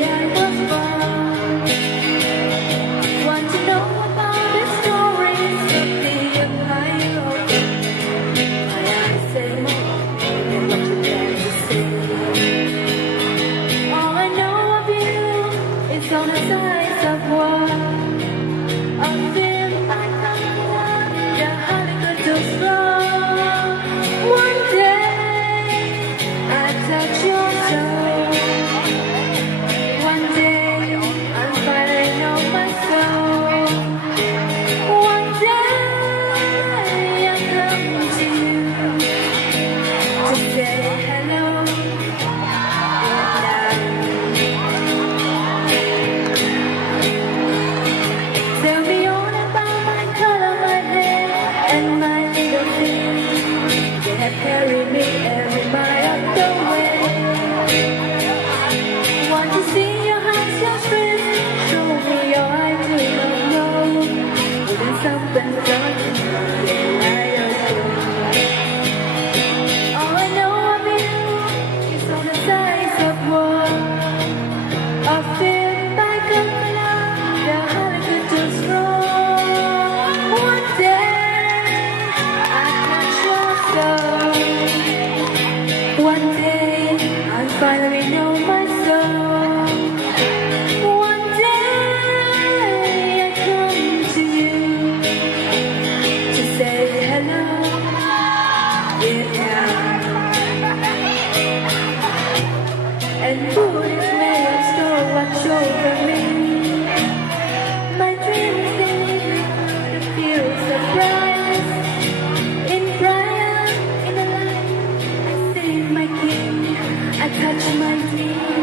day I was born. Want to know about the stories of the empire of I say more than what you dare to say. All I know of you is on the size of war. I feel like I'm alive, the Hollywood to strong. One day I touch your soul. One day I'm firing on my soul. One day I come to you to say hello. Tell me all about my color, my hair, and my little things. They have carried me every mile of the way. Want to see your hands, your strength. Show me your eyes, do not know. Wouldn't something done I adore. All I know of you is on the size of war. I feel like I'm alive, the Hollywood too strong. One day I touch your soul. One day I'll finally know my soul. One day I come to you to say hello. Yeah. And Buddhist may have stole what's over me. My dreams they lead me to feel surprise. In prayer, in the light, I see my king. I touch my dream.